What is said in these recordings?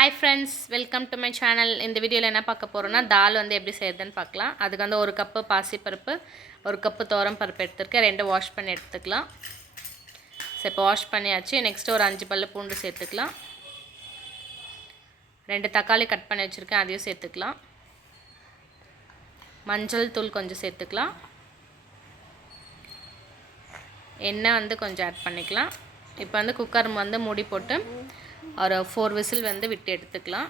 Hi friends, welcome to my channel. இந்த வீடியோவில் என்ன பார்க்க போகிறோன்னா, தால் வந்து எப்படி செய்யுதுன்னு பார்க்கலாம். அதுக்கு வந்து 1 கப்பு பாசிப்பருப்பு, 1 கப்பு பருப்பு எடுத்துருக்கேன். 2 வாஷ் பண்ணி எடுத்துக்கலாம். ஸோ இப்போ வாஷ் பண்ணியாச்சு. நெக்ஸ்ட்டு ஒரு 5 பல்லு பூண்டு சேர்த்துக்கலாம். 2 தக்காளி கட் பண்ணி வச்சுருக்கேன், அதையும் சேர்த்துக்கலாம். மஞ்சள் தூள் கொஞ்சம் சேர்த்துக்கலாம். எண்ணெய் வந்து கொஞ்சம் ஆட் பண்ணிக்கலாம். இப்போ வந்து குக்கர் வந்து மூடி போட்டு ஒரு 4 விசில் வந்து விட்டு எடுத்துக்கலாம்.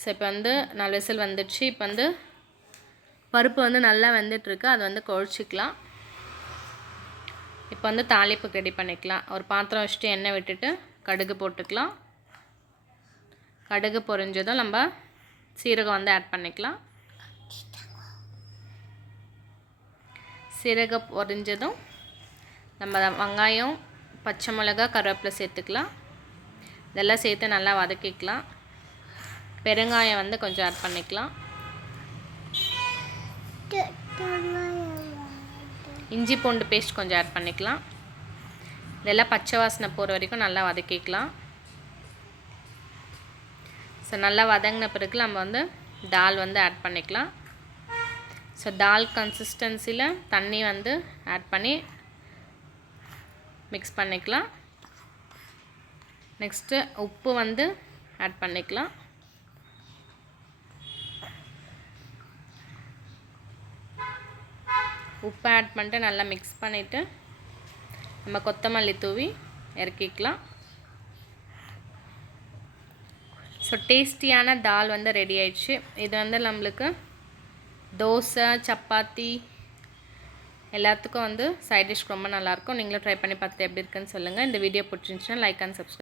ஸோ இப்போ வந்து 4 விசில் வந்துடுச்சு. இப்போ வந்து பருப்பு வந்து நல்லா வெந்துட்டுருக்கு, அது வந்து குழச்சிக்கலாம். இப்போ வந்து தாளிப்புக்கு ரெடி பண்ணிக்கலாம். ஒரு பாத்திரம் வச்சுட்டு எண்ணெய் விட்டுட்டு கடுகு போட்டுக்கலாம். கடுகு பொரிஞ்சதும் நம்ம சீரகம் வந்து ஆட் பண்ணிக்கலாம். சீரகம் பொரிஞ்சதும் நம்ம வெங்காயம், பச்சை மிளகா, கருவேப்பிலை சேர்த்துக்கலாம். இதெல்லாம் சேர்த்து நல்லா வதக்கிக்கலாம். பெருங்காயம் வந்து கொஞ்சம் ஆட் பண்ணிக்கலாம். இஞ்சி பூண்டு பேஸ்ட் கொஞ்சம் ஆட் பண்ணிக்கலாம். இதெல்லாம் பச்சை வாசனை போகிற வரைக்கும் நல்லா வதக்கிக்கலாம். ஸோ நல்லா வதங்கின பிறகு நம்ம வந்து தால் வந்து ஆட் பண்ணிக்கலாம். ஸோ தால் கன்சிஸ்டன்சியில் தண்ணி வந்து ஆட் பண்ணி மிக்ஸ் பண்ணிக்கலாம். நெக்ஸ்ட்டு உப்பு வந்து ஆட் பண்ணிக்கலாம். உப்பு ஆட் பண்ணிட்டு நல்லா மிக்ஸ் பண்ணிவிட்டு நம்ம கொத்தமல்லி தூவி இறக்கிக்கலாம். ஸோ டேஸ்டியான தால் வந்து ரெடி ஆயிடுச்சு. இது வந்து நம்மளுக்கு தோசை, சப்பாத்தி எல்லாத்துக்கும் வந்து சைட் டிஷ் ரொம்ப நல்லாயிருக்கும். நீங்களும் ட்ரை பண்ணி பார்த்துட்டு எப்படி இருக்குன்னு சொல்லுங்கள். இந்த வீடியோ பிடிச்சிருந்துச்சுன்னா லைக் அண்ட் சப்ஸ்கிரைப்.